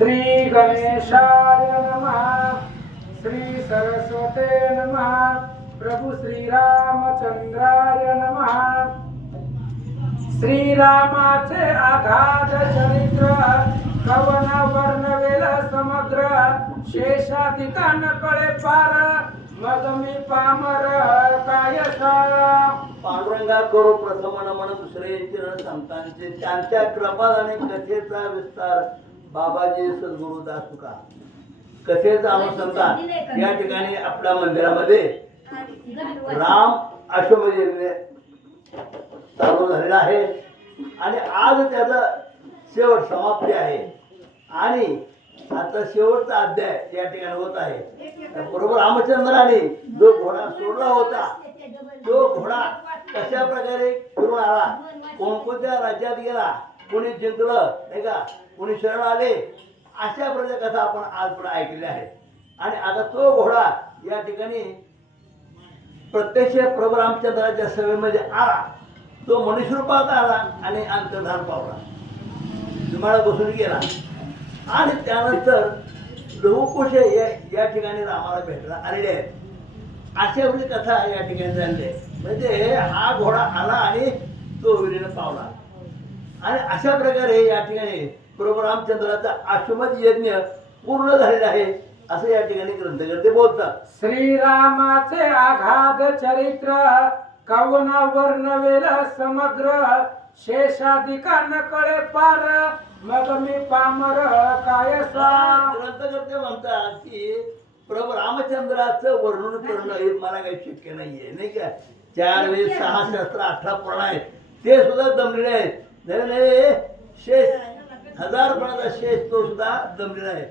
श्री गणेशाय नमः। श्री सरस्वते नमः। प्रभु श्री रामचंद्राय नमः। श्रीरामाचे आघात चरित्र कवन वर्णवेल समग्र शेषाधिका न कळे पार मग मी पामर कायसा पांडुरंगा करू प्रथम नमन दुसरे चरण संतांचे त्यांच्या कृपाने कथेचा विस्तार बाबाजी सद्गुरु दास तुका कथेचं अनुसंधान या ठिकाणी आपल्या मंदिरामध्ये राम अश्वमेध चालू झालेला आहे आणि आज त्याचा शेवट समाप्ती आहे आणि आता शेवटचा अध्याय या ठिकाणी होत आहे। बरोबर रामचंद्राने जो घोडा सोडला होता तो घोडा कशा प्रकारे फिरून आला, कोणकोणत्या राज्यात गेला, कोणी जिंकलं नाही का, कोणी शरण आले, अशा प्रकारे कथा आपण आज पण ऐकलेली आहे। आणि आता तो घोडा या ठिकाणी प्रत्यक्ष प्रभू रामचंद्राच्या सेवेमध्ये आला, तो मनुष्य रूपात आला आणि अंतर्धान पावला, तुम्हाला बसून गेला आणि त्यानंतर लहुकुश या ठिकाणी रामाला भेटला आलेले आहेत। अशा एवढी कथा या ठिकाणी झाली आहे, म्हणजे हा घोडा आला आणि तो विलीन पावला आणि अशा प्रकारे या ठिकाणी प्रभू रामचंद्राचा अश्वमेध यज्ञ पूर्ण झालेला आहे असं या ठिकाणी ग्रंथकर्ते बोलतात। श्रीरामाचे आघात चरित्र कवन वर्णवेल समग्र शेषाधिका न कळे पार मग मी पामर कायसा ग्रंथकर्ते म्हणतात की प्रभू रामचंद्राचं वर्णन करणं हे मला काही शक्य नाहीये, नाही का। 4 वेद 6 शास्त्र 18 पुराण आहेत, ते सुद्धा दमलेले आहेत। नाही शेष 1000 पुराणाचा शेष तो सुद्धा दमलेला आहे,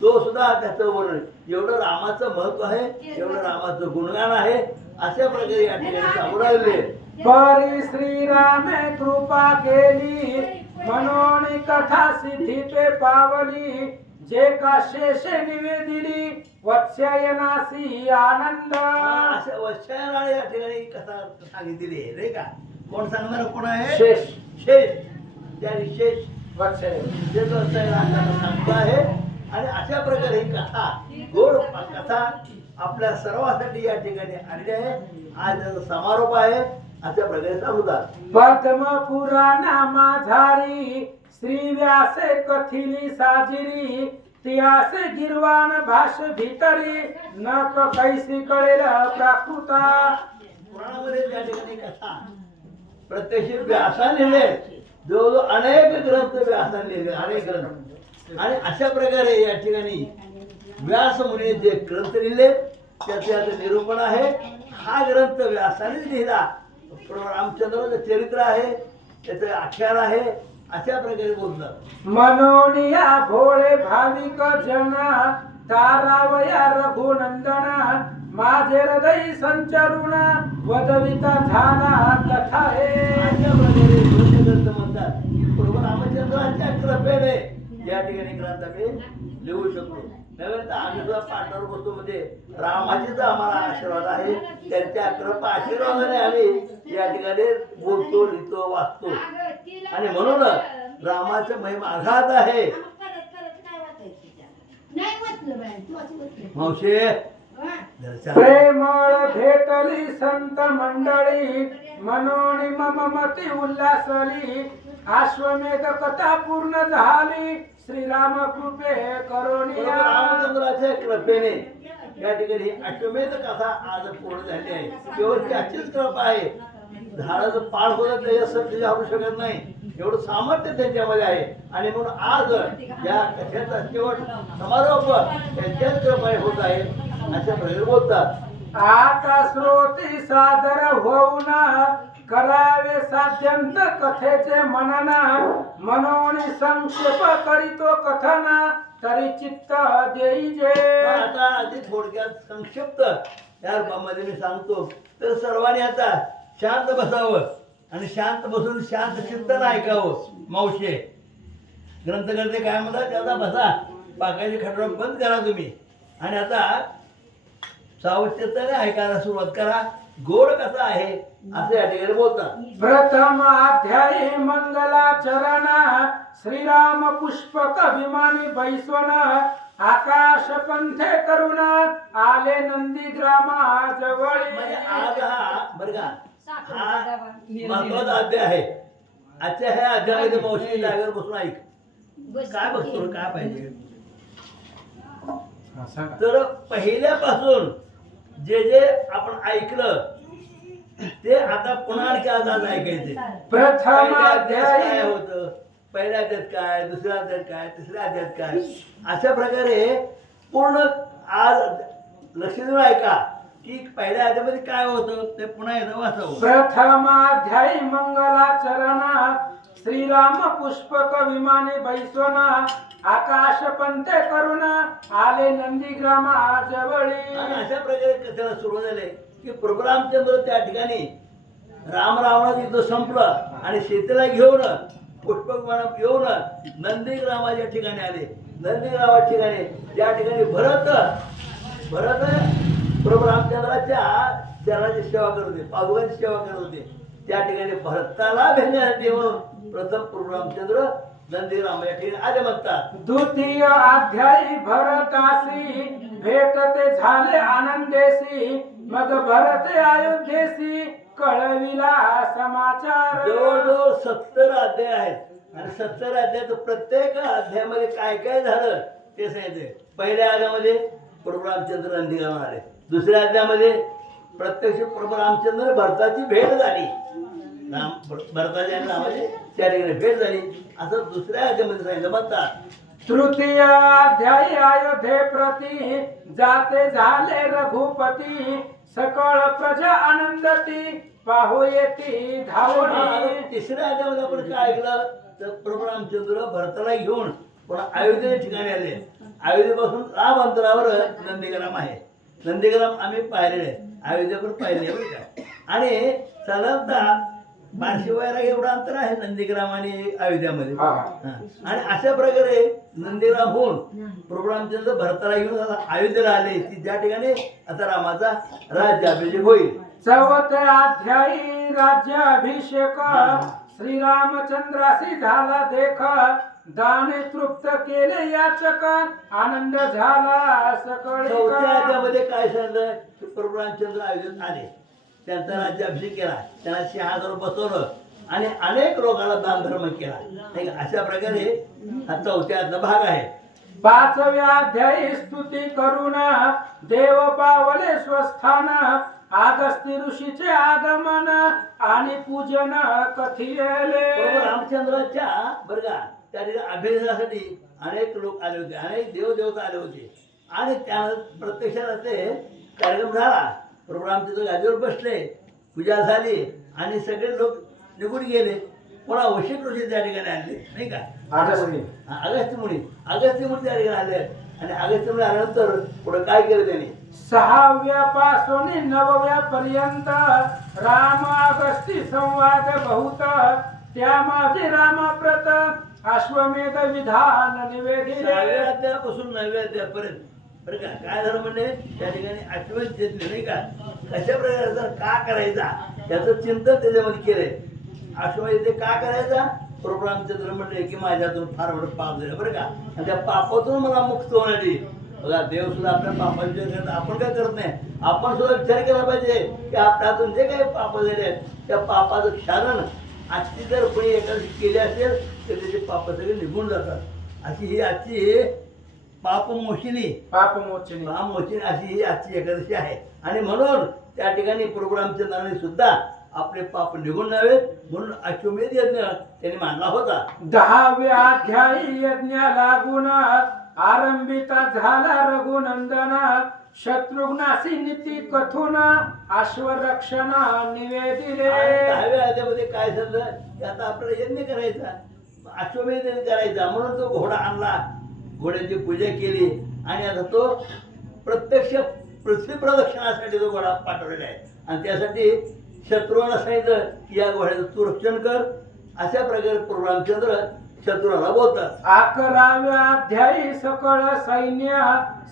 तो सुद्धा त्याचं वर्णन एवढं रामाचं महत्व आहे, एवढं रामाचं गुणगान आहे, अशा प्रकारे या ठिकाणी सांगू राहिले। परी श्रीरामे कृपा केली म्हणून कथा सिद्धी पे पावली जे का शेषे निवेदिली वत्स्यायनासी आनंद अशा वत्स्यायनाने या ठिकाणी कथा सांगितलेली आहे, नाही का। कोण सांगणार, कोण आहे? शेष शेष त्या शेष वत्स्यायन सांगतो आहे आणि अशा प्रकारे ही कथा गोड कथा आपल्या सर्वांसाठी या ठिकाणी आलेली आहे। आज त्याचा समारोप आहे अशा प्रकारे सांगतात। पद्म पुराणा माझारी श्री व्यासे कथिली साजिरी त्यासे गिरवाण भाष भीतरी नक कैसी कळेल प्राकृता पुराणामध्ये त्या ठिकाणी कथा प्रत्यक्ष व्यासाने लिहिले, जो अनेक ग्रंथ व्यासाने लिहिले, अनेक ग्रंथ आणि अशा प्रकारे या ठिकाणी व्यास मुनी जे ग्रंथ लिहिले त्याचे निरूपण आहे। हा ग्रंथ व्यासाने लिहिला, रामचंद्राचं चरित्र आहे, त्याचं आख्यान आहे, अशा प्रकारे बोलतात। मनोनिया भोळे भाविक जन तारावया रघुनंदन माझे हृदय संचरुण वदविता झाला कथा हे अशा प्रकारे ग्रंथ म्हणतात। प्रभू रामचंद्राच्या कृपेने या ठिकाणी ग्रंथ आम्ही लिहू शकतो। नव्हे तर आम्ही सुद्धा पाठावर बसतो, म्हणजे रामाचीच आम्हाला आशीर्वाद आहे, त्यांच्या कृपा आशीर्वादाने आम्ही या ठिकाणी बोलतो, लिहितो, वाचतो आणि म्हणून रामाचं महिमा आघात आहे। मावशे प्रेमळ भेटली संत मंडळी मनोनी मम मती उल्हासली अश्वमेध कथा पूर्ण झाली श्रीराम कृपे करुणिया रामचंद्राच्या कृपेने या ठिकाणी अश्वमेध कथा आज पूर्ण झाली आहे। केवळ त्याचीच कृपा आहे, झाडाचं पान होतं त्याच्या सत्य आवडू शकत नाही, एवढं सामर्थ्य त्यांच्यामध्ये आहे आणि म्हणून आज या कथेचा शेवट समारोप त्यांच्याच कृपेने होत आहे अशा प्रकारे बोलतात। आता श्रोती सादर होऊन करावे साध्यंत कथेचे मनन मनोनी संक्षेप करीतो कथन तरी चित्त देईजे। आता आधी थोडक्यात संक्षिप्त या रूपामध्ये मी सांगतो, तर सर्वांनी आता शांत बसावं आणि शांत बसून शांत चिंतन ऐकावं। मावशे ग्रंथकर्ते काय म्हणतात, त्याचा बसा, बाकाची खटरा बंद करा तुम्ही आणि आता सावधतेने ऐकायला सुरुवात करा गोड कसा आहे असं या ठिकाणी बोलतात. प्रथम अध्यायी मंगलाचरण श्रीराम पुष्पक विमानी बैसवन आकाश पंथे करून आले नंदी ग्रामाजवळी. म्हणजे आज हा बरं का हा महत्वाचा अध्याय आहे. आजच्या ह्या अध्यायामध्ये मावशी जागेवर बसून ऐक. काय बघतो काय पाहिजे हा, सांगा. तर पहिल्यापासून जे जे आपण ऐकलं ते आता पुन्हा आणखी आज ऐकायचे. प्रथम पहिल्या अध्यायात काय अध्यायी होतं, पहिल्या अध्यायात काय, दुसऱ्या अध्यायात काय, तिसऱ्या अध्यायात काय, अशा प्रकारे पूर्ण आज लक्ष देऊन ऐका की पहिल्या अध्यायामध्ये काय होतं ते पुन्हा एकदा वाचावं. प्रथम अध्यायी मंगलाचरण श्रीराम पुष्पक विमाने बैसवन आकाश पंथे करून आले नंदी ग्रामाजवळी. आणि अशा प्रकारे कथेला सुरू झाले की प्रभू रामचंद्र त्या ठिकाणी राम रावणाचं युद्ध संपलं आणि सीतेला घेऊन पुष्पक वनात घेऊन नंदीग्रामाच्या ठिकाणी आले. नंदीग्रामाच्या ठिकाणी त्या ठिकाणी भरत प्रभू रामचंद्राच्या चरणाची सेवा करत होते, पादुकांची सेवा करत होते. त्या ठिकाणी भरताला भेटण्यासाठी म्हणून प्रथम प्रभू रामचंद्र नंदीग्राम या ठिकाणी आले म्हणतात. द्वितीय अध्यायी भरतासी भेटते झाले आनंदेसी मग भरते अयोध्येसी कळविला समाचार. जवळजवळ 70 अध्याय आहेत आणि 70 अध्यायात प्रत्येक अध्यायामध्ये काय काय झालं ते सांगितले. पहिल्या अध्यायामध्ये प्रभू रामचंद्र नंदीग्राम आले. दुसऱ्या अध्यायामध्ये प्रत्यक्ष प्रभू रामचंद्र भरताची भेट झाली. भरताच्या आणि रामाची त्या ठिकाणी भेट झाली असं दुसऱ्या अध्यायामध्ये सांगितलं म्हणतात. तृतीय अध्यायी अयोध्ये प्रती जाते झाले रघुपती सकळ प्रजा आनंदती पाहू येती धावणी. तिसऱ्या अध्यायामध्ये आपण काय ऐकलं तर प्रभू रामचंद्र भरताला घेऊन पुन्हा अयोध्येच्या ठिकाणी आले. अयोध्येपासून लांब अंतरावर नंदीग्राम आहे. नंदीग्राम आम्ही पाहिलेले आहे, अयोध्येवर पाहिले बरं का. आणि साधारणतः 1200 वैरा एवढं अंतर आहे नंदीग्राम आणि अयोध्यामध्ये. हा. आणि अशा प्रकारे नंदीग्राम होऊन प्रभू रामचंद्र भरताला घेऊन आता अयोध्येला आले की ज्या ठिकाणी आता रामाचा राज्याभिषेक होईल. चौथे अध्यायी राज्याभिषेक श्रीरामचंद्रासी झाला देख दाने तृप्त केले याचक आनंद झाला सकळी. चौथ्या अध्यायामध्ये काय सांगितलं की प्रभू रामचंद्र अयोध्येत आले, त्यांचा राज्याभिषेक केला, त्यांना सिंहासनावर बसवलं आणि अनेक लोकांना दान धर्म केला. नाही का? अशा प्रकारे हा चौथ्यातला भाग आहे. पाचव्या अध्यायी स्तुती करून देव पावले स्वस्थान आगस्ती ऋषीचे आगमन आणि पूजन कथिले. प्रभू रामचंद्राच्या बरं का त्या ठिकाणी अभिनयासाठी अनेक लोक आले होते, अनेक देवदेवता आले होते आणि त्या प्रत्यक्षात ते कार्यक्रम झाला. प्रभू रामचंद्र गादीवर बसले, पूजा झाली आणि सगळे लोक निघून गेले. पुन्हा वशिष्ठ ऋषी त्या ठिकाणी आले नाही का. अगस्त्य मुनी त्या ठिकाणी आले आणि अगस्त्य मुनी आल्यानंतर पुढे काय केलं त्यांनी 6व्या पासून 9व्या पर्यंत राम अगस्ती संवाद बहुत त्या माझे रामप्रत अश्वमेध विधान निवेदिले. 6व्या अध्यायापासून 9व्या अध्यायापर्यंत बरं का काय झालं म्हणजे त्या ठिकाणी अश्वमेध घेतले नाही का. कशा प्रकारे का करायचा याचं चिंतन त्याच्यामध्ये केलंय. अश्वमेध ते का करायचा प्रभू रामचंद्र म्हणले की माझ्यातून फार मोठं पाप झालं बरं का आणि त्या पापातून मला मुक्त होण्याची. बघा देव सुद्धा आपल्या पापाचा विचार करत, आपण काय करत नाही. आपण सुद्धा विचार केला पाहिजे की आपल्यातून जे काही पाप झाले आहेत त्या पापाचं क्षालन आजची जर कोणी एखादी केली असेल तर त्याचे पाप सगळे निघून जातात. अशी ही आजची पापमोचिनी अशी ही आजची एकादशी आहे. आणि म्हणून त्या ठिकाणी प्रभू रामचंद्राने सुद्धा आपले पाप निघून जावेत म्हणून अश्वमेध यज्ञ त्यांनी मानला होता. 10व्या अध्यायी यज्ञ लागून आरंभिता झाला रघुनंदन शत्रुघ्नासी नीती कथून अश्वरक्षण निवेदिले. 10व्या अध्यायामध्ये काय झालं की आता आपल्याला यज्ञ करायचा, अश्वमेध करायचा म्हणून तो घोडा आणला, घोड्याची पूजा केली आणि आता तो प्रत्यक्ष पृथ्वी प्रदक्षिणासाठी तो घोडा पाठवलेला आहे आणि त्यासाठी शत्रूंना सांगितलं की या घोड्याचं तू रक्षण कर. अशा प्रकारे प्रभू रामचंद्र शत्रूला बोलतात. 11व्या अध्यायी सकळ सैन्य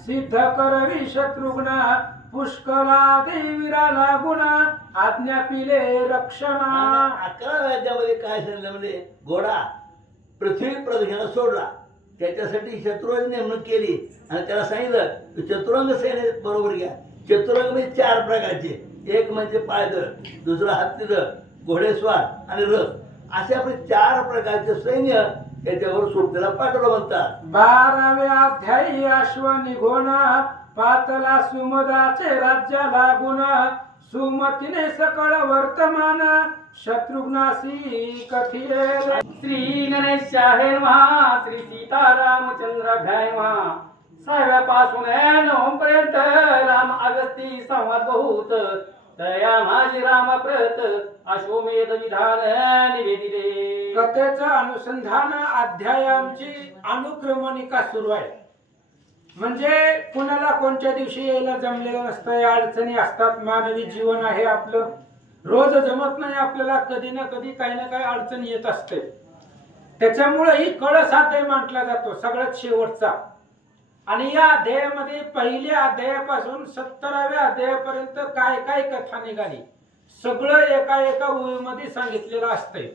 सिद्ध करवी शत्रुघ्न पुष्कळा देवीरा लागून आज्ञा पिले रक्षणा. आणि 11व्या अध्यायामध्ये काय सांगितलं म्हणजे घोडा पृथ्वी प्रदक्षिणा सोडला, त्याच्यासाठी शत्रुंग नेमणूक केली आणि त्याला सांगितलं तू चतुरंग सेने बरोबर घ्या. चतुरंग म्हणजे 4 प्रकारचे, एक म्हणजे पायदळ, दुसरा हत्तीदळ, घोडेस्वार आणि रथ, असे आपले 4 प्रकारचे सैन्य त्याच्यावर सोबतीला पाठवलं म्हणतात. 12व्या अध्यायी अश्व निघून पातला सुमदाचे राज्य लागून सुमतीने सकळ वर्तमान शत्रुघ्नासी कथिले. श्री गणेशाय नमः. श्री सीतारामचंद्राभ्याय नमः. 6व्यापासून 9पर्यंत राम अगस्ती संवाद बहुत दया माझी राम प्रत अश्वमेध विधान निवेदिले. कथेचं अनुसंधान अध्यायांची अनुक्रमणिका सुरू आहे. म्हणजे कुणाला कोणत्या दिवशी यायला जमलेलं नसतं, या अडचणी असतात. मानवी जीवन आहे आपलं, रोज जमत नाही आपल्याला, कधी ना कधी काही ना काही अडचण येत असते. त्याच्यामुळे ही कळस अध्याय म्हटला जातो सगळ्यात शेवटचा. आणि या अध्यायामध्ये पहिल्या अध्यायापासून 17व्या अध्यायापर्यंत काय काय कथा निघाली सगळं एका एका ओळीमध्ये सांगितलेलं असतंय.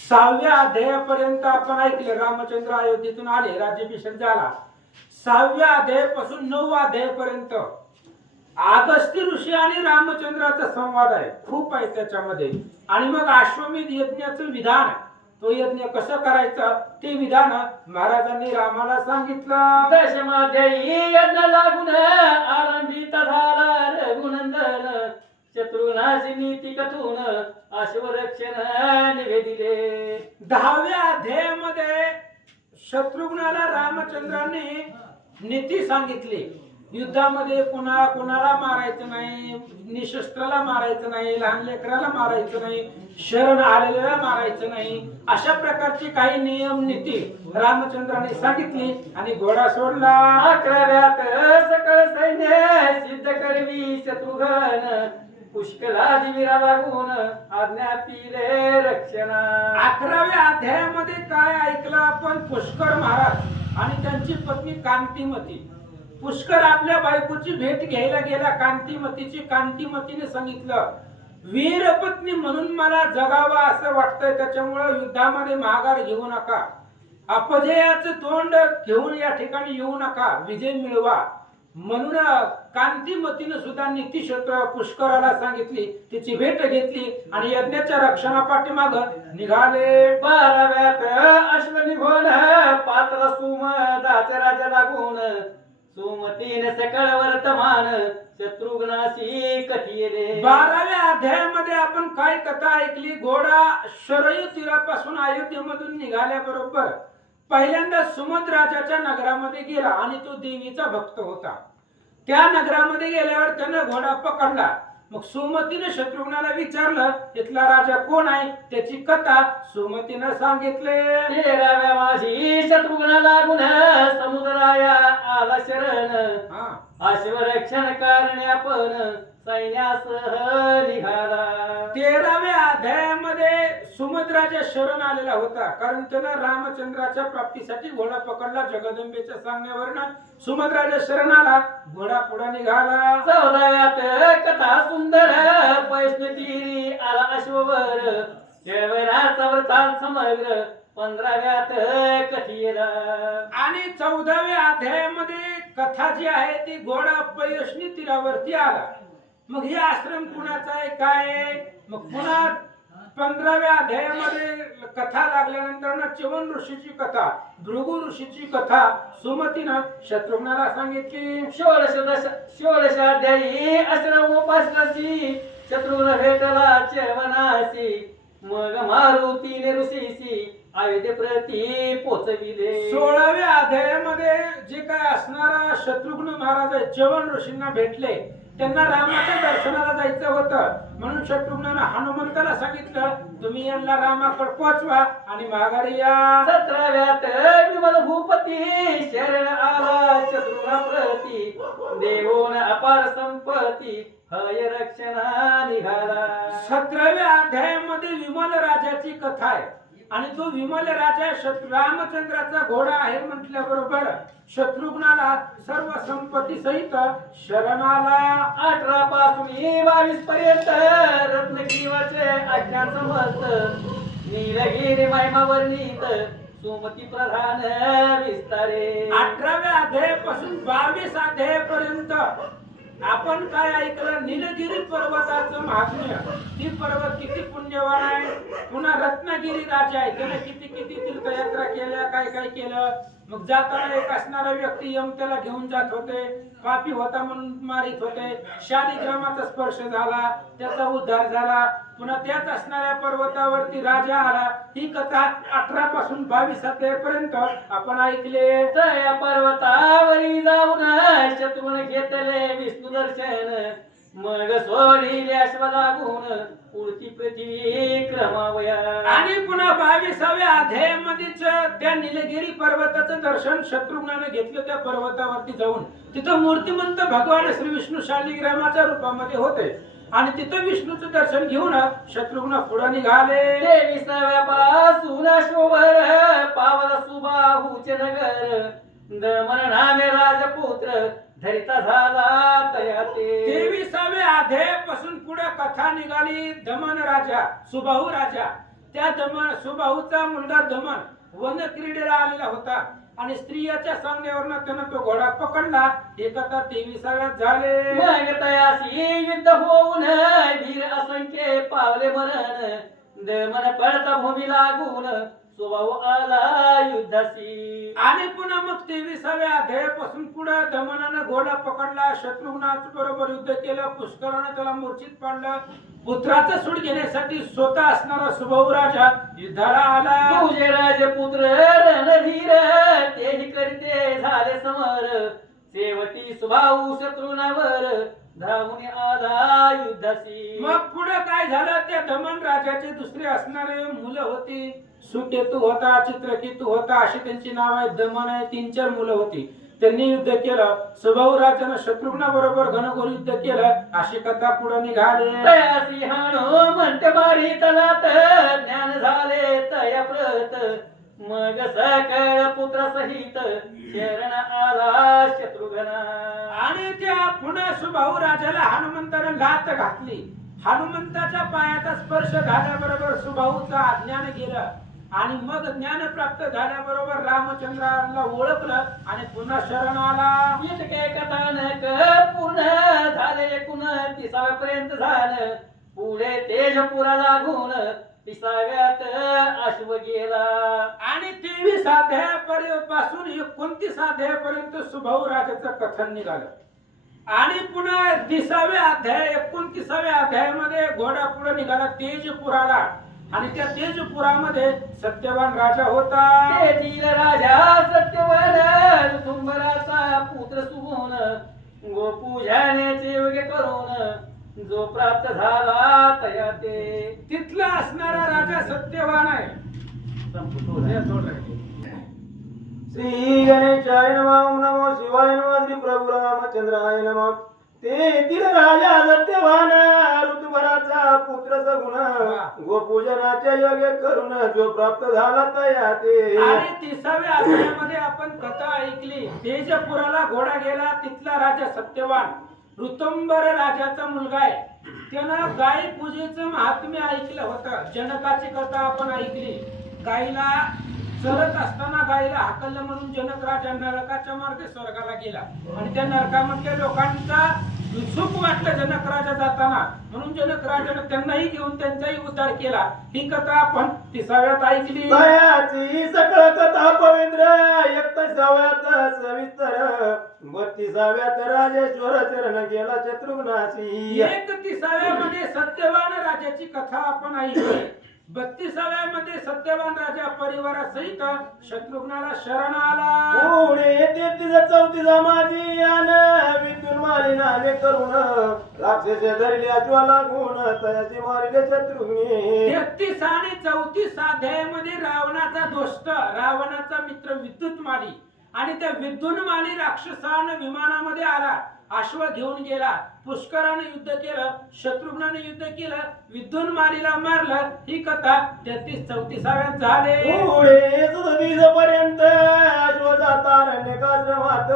6व्या अध्यायापर्यंत आपण ऐकले रामचंद्र अयोध्येतून आले, राज्याभिषेक झाला. 6व्या अध्यायापासून 9व्या अध्यायापर्यंत अगस्ती ऋषी आणि रामचंद्राचा संवाद आहे, खूप आहे त्याच्यामध्ये. आणि मग अश्वमेध यज्ञाचं विधान, तो यज्ञ कसं करायचा ते विधान महाराजांनी रामाला सांगितलं. 10माध्यायी यज्ञ लागून आरंभित झाला रघुनंदन शत्रुघ्नाची नीती कथून अश्वरक्षण निवेदिले. 10व्या अध्यायामध्ये शत्रुघ्नाला रामचंद्रांनी नीती सांगितली. युद्धामध्ये कुणाला मारायचं नाही, निशस्त्राला मारायचं नाही, लहान लेकराला मारायचं नाही, शरण आलेल्याला मारायचं नाही, अशा प्रकारची काही नियम नीती रामचंद्रांनी सांगितली आणि घोडा सोडला. 11व्यात सकळ सैन्य सिद्ध करवी शत्रुघ्न पुष्कळादी वीरा लागून आज्ञा पिले रक्षणा. 11व्या अध्यायामध्ये काय ऐकलं आपण? पुष्कर महाराज आणि त्यांची पत्नी कांतीमती. पुष्कर आपल्या बायकोची भेट घ्यायला गेला कांतीमतीची. कांतीमतीने सांगितलं वीरपत्नी म्हणून मला जगावं असं वाटतंय, त्याच्यामुळे युद्धामध्ये माघार घेऊ नका, अपजयाचं तोंड घेऊन या ठिकाणी येऊ नका, विजय मिळवा. म्हणून कांतीमतीने सुद्धा नीतिक्षेत्र पुष्कराला सांगितली, तिची भेट घेतली आणि यज्ञाच्या रक्षणापाठीमाग निघाले. 12व्यात अश्वनी घोण पात्र सुमदाचे राजा लागून सुमतीने सकळ वर्तमान शत्रुघ्नाशी कथिले. 12व्या अध्यायामध्ये आपण काय कथा ऐकली? घोडा शरयू तीरापासून अयोध्येमधून निघाल्याबरोबर पहिल्यांदा सुमंत राजाच्या नगरामध्ये गेला आणि तो देवीचा भक्त होता. त्या नगरामध्ये गेल्यावर त्यानं घोडा पकडला. मग सुमतीने शत्रुघ्नाला विचारलं इथला राजा कोण आहे, त्याची कथा सुमतीने सांगितले. 13व्या माझी शत्रुघ्न लागून समुद्राया आला शरण अश्वरक्षण करणे आपण सैन्यासह निघाला. 13व्या अध्यायामध्ये सुमद्राच्या शरण आलेला होता, कारण त्यानं रामचंद्राच्या प्राप्तीसाठी घोडा पकडला. जगदंबेच्या सांगण्यावरनं सुमद्राच्या शरण आला, घोडा पुढे निघाला. 14व्यात कथा सुंदर पैष्णतीरी आला अश्ववर जयवराचा वृत्तांत समग्र 15व्यात कथिला. आणि 14व्या अध्यायामध्ये कथा जी आहे ती घोडा पयशनी तीरावरती आला. मग हे आश्रम कुणाचा आहे काय आहे? मग पुन्हा 15व्या अध्यायामध्ये कथा लागल्यानंतर च्यवन ऋषीची कथा, भृगु ऋषीची कथा सुमतीनं शत्रुघ्नाला सांगितली. 16 आश्रम उपासनाची शत्रुघ्न भेटला च्यवनाशी मग मारुतीने ऋषीशी अयोध्ये प्रती पोचविले. 16व्या अध्यायामध्ये जे काय असणारा शत्रुघ्न महाराज आहे, च्यवन ऋषींना भेटले. त्यांना रामाच्या दर्शनाला जायचं होतं, म्हणून शत्रुघ्नानं हनुमंताला सांगितलं तुम्ही यांना रामाकडे पोचवा आणि माघारी या. 17व्यात विमल भूपती शरण आला शत्रुघ्न प्रती देवोन अपार संपत्ती हय रक्षणा निघाला. 17व्या अध्यायामध्ये विमल राजाची कथा आहे. आणि तो विमल राजा रामचंद्राचा घोडा आहे म्हटल्याबरोबर शत्रुघ्नाला सर्व संपत्ती सहित शरण आला. 18 पासून 22 पर्यंत रत्नगिरीवाचे आख्यान समजत नीलगिरी महिमा वर्णित सुमती प्रधान विस्तारे. 18व्या अध्यायापासून 22 अध्यायापर्यंत आपण काय ऐकलं? निलगिरी पर्वताचं महात्म्य. ती पर्वत किती पुण्यवान आहे. पुन्हा रत्नागिरी राजा आहे, त्याने किती किती तीर्थयात्रा केल्या, काय काय केलं. मग जाताना एक असणारा व्यक्ती यम त्याला घेऊन जात होते, पापी होता म्हणून मारित होते. शालिग्रामाचा स्पर्श झाला, त्याचा उद्धार झाला. पुन्हा त्याच असणाऱ्या पर्वतावरती राजा आला. ही कथा 18 पासून 22 अध्यायापर्यंत आपण ऐकले. त्या पर्वतावरी जाऊन शत्रुघ्न घेतले विष्णू दर्शन मग सोडिले अश्व लागून उडती पृथ्वी क्रमावया. आणि पुन्हा 22व्या अध्यायामध्येच त्या निलगिरी पर्वताचं दर्शन शत्रुघ्नाने घेतलं. त्या पर्वतावरती जाऊन तिथं मूर्तिमंत भगवान श्री विष्णू शालिग्रामाच्या रूपामध्ये होते आणि तिथं विष्णूचं दर्शन घेऊन शत्रुघ्न पुढे निघाले. 23व्या पासून शोभर पावला सुबाहूचे नगर दमन नामे राजपुत्र धरिता झाला तया ते. 23व्या अध्यायापासून पुढे कथा निघाली. दमन राजा, सुबाहू राजा. त्या दमन सुबाहूचा मुलगा दमन वन क्रीडेला आलेला होता आणि स्त्रियाच्या सांगण्यावरनं त्यानं तो घोडा पकडला. हे कथा 23व्यात झाले. मग तयासी युद्ध होऊन वीर असंख्य पावले मरण दमन पडता भूमी लागून सुबाहू आला युद्धासी. आणि पुन्हा मग 23व्या अध्यायापासून पुढे दमनानं घोडा पकडला. शत्रुघ्नाच्या बरोबर युद्ध केलं. पुष्कराने त्याला मूर्छित पाडलं. पुत्राचा सूड घेण्यासाठी स्वतः असणारा सुबाहू राजा युद्धाला आला. तुझे राजपुत्र रणधीर तेही करते झाले समर शेवटी सुबाहू शत्रुनावर धावून आला युद्धासी. मग पुढे काय झालं? त्या दमन राजाचे दुसरे असणारे मुलं होती. सुकेतू होता, चित्रकेतू होता, अशी त्यांची नाव आहेत. दमन आहे. 3-4 मुलं होती. त्यांनी युद्ध केलं. सुबाहू राजानं शत्रुघ्ना बरोबर घनघोर युद्ध केलं. अशी कथा पुढे निघाली. तयासी हाणो म्हणते बारी तलात ज्ञान झाले तया प्रत मग सकळ पुत्र सहित शरण आला शत्रुघ्ना. आणि त्या पुन्हा सुबाहू राजाला हनुमंतानं लात घातली. हनुमंताच्या पायाचा स्पर्श झाल्याबरोबर सुबाहूचं अज्ञान गेलं आणि मग ज्ञान प्राप्त झाल्याबरोबर रामचंद्राला ओळखलं आणि पुन्हा शरण आला. इतके कथानक पूर्ण झाले 29व्या पर्यंत झालं पुढे तेजपुरा लागून 30व्यात अश्व गेला. आणि 23 अध्यायापासून 29 अध्यायापर्यंत सुबाहू राजाचं कथन निघालं. आणि पुन्हा 30व्या अध्याय 29व्या अध्यायामध्ये घोडा पुढे निघाला तेजपुराला. आणि त्या तेजपुरामध्ये सत्यवान राजा होता. तेथील राजा सत्यवान ऋतुंबराचा पुत्र सुगुण गोपूजनाचे योग्य करून जो प्राप्त झाला तया ते. तिथला असणारा राजा सत्यवान आहे. श्री गणेशाय नमः. ओम नमो शिवाय नमः. श्री प्रभु रामचंद्राय नमः. तेथील राजा सत्यवान ऋतुभराचा पुत्र सगुण गोपूजनाच्या योग्य करून जो प्राप्त झाला तया ते. आणि 30व्या अध्यायामध्ये आपण कथा ऐकली. तेजपुराला घोडा गेला. तिथला राजा सत्यवान ऋतुंबर राजाचा मुलगा आहे. त्यानं गाय पूजेचं महात्म्य ऐकलं होतं. जनकाची कथा आपण ऐकली. गायीला चरत असताना गायीला हाकललं म्हणून जनक राजा नरकाच्या मार्गे स्वर्गाला गेला आणि त्या नरकामधल्या लोकांचा सुख वाटलं जनक राजा जाताना म्हणून जनक राजाने त्यांनाही घेऊन त्यांचाही उद्धार केला. ही कथा आपण 30व्यात ऐकली. तयाची सकळ कथा पवित्र 31व्यात सविस्तर 32व्यात राजेश्वर चरण गेला शत्रुघ्नासी. 31व्यामध्ये सत्यवान राजाची कथा आपण ऐकली. 32व्यामध्ये सत्यवान राजा परिवारासहित शत्रुघ्नाला शरण आला. पुढे 33-34 माझी आन विद्युन मारी नावे करून राक्षस धरले अश्वा लागून तयाची मारिले शत्रुघ्ने. 33 आणि 34 अध्यायामध्ये रावणाचा दोस्त रावणाचा मित्र विद्युत माली आणि त्या विद्युन्माली राक्षसानं विमानामध्ये आला अश्व घेऊन गेला, पुष्कराने युद्ध केलं, शत्रुघ्नाने युद्ध केलं, विद्युन्मालीला मारलं. ही कथा 33-34व्यात झाले. पुढे 37 पर्यंत अश्व जातारण्यकाश्रमात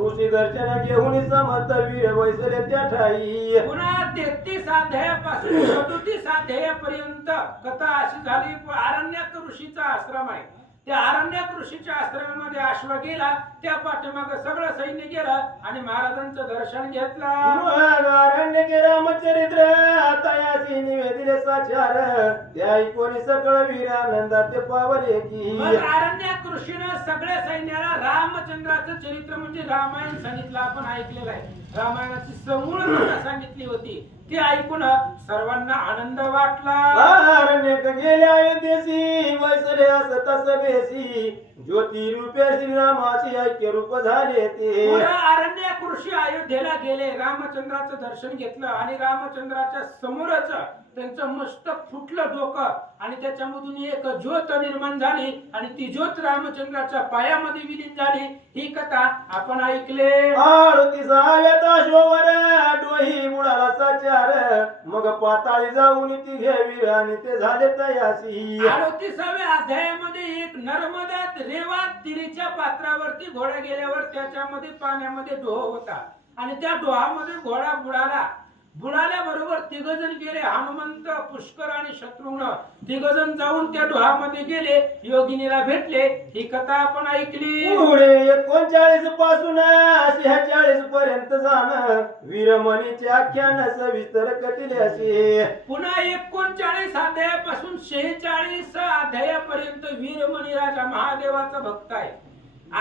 ऋषी दर्शन घेऊन समर्थ वीर वैसले त्या ठाई. पुन्हा 33 अध्यायापासून 37 अध्यायापर्यंत कथा अशी झाली. आरण्यात ऋषीचा आश्रम आहे. त्या आरण्यात ऋषीच्या आश्रमामध्ये अश्व गेला, त्या पाठीमागे सगळं सैन्य गेलं आणि महाराजांचं दर्शन घेतलं. मग आरण्यके रामचरित्र तयासी निवेदिले साचार त्या ऐकून सकळ वीरानंदा ते पावले की. मग आरण्यात ऋषीनं सगळ्या सैन्याला रामचंद्राचं चरित्र म्हणजे रामायण सांगितलं. आपण ऐकलेलं आहे. रामायणाची समूळ कथा सांगितली होती. ते ऐकून सर्वांना आनंद वाटला. आरण्यक गेल्या अयोध्येसी वैसले अस तस बेसी ज्योती रूपे श्रीरामाची ऐक्य रूप झाले ते. पुढे आरण्यात ऋषी अयोध्येला गेले, रामचंद्राचं दर्शन घेतलं आणि रामचंद्राच्या समोरच त्यांचं मस्तक फुटलं डोकं आणि त्याच्यामधून एक ज्योत निर्माण झाली आणि ती ज्योत रामचंद्राच्या पायामध्ये विलीन झाली. ही कथा आपण ऐकले. 38व्यात अश्ववर डोही बुडाला साचार मग पाताळी जाऊन ती घ्यावी आणि ते झाले तयासी. 38व्या अध्यायामध्ये एक नर्मदा रेवा तिरीच्या पात्रावरती घोडा गेल्यावर त्याच्यामध्ये पाण्यामध्ये डोह होता आणि त्या डोहामध्ये घोडा बुडाल्याबरोबर तिघजण गेले. हनुमंत, पुष्कर आणि शत्रुघ्न तिघजण जाऊन त्या डोहामध्ये गेले, योगिनीला भेटले. ही कथा आपण ऐकली. पुढे 39 पासून 46 पर्यंत जाण वीरमणीचे आख्यान सविस्तर कथिले असे. पुन्हा 39 अध्यायापासून 46 अध्यायापर्यंत वीरमणी राजा महादेवाचा भक्त आहे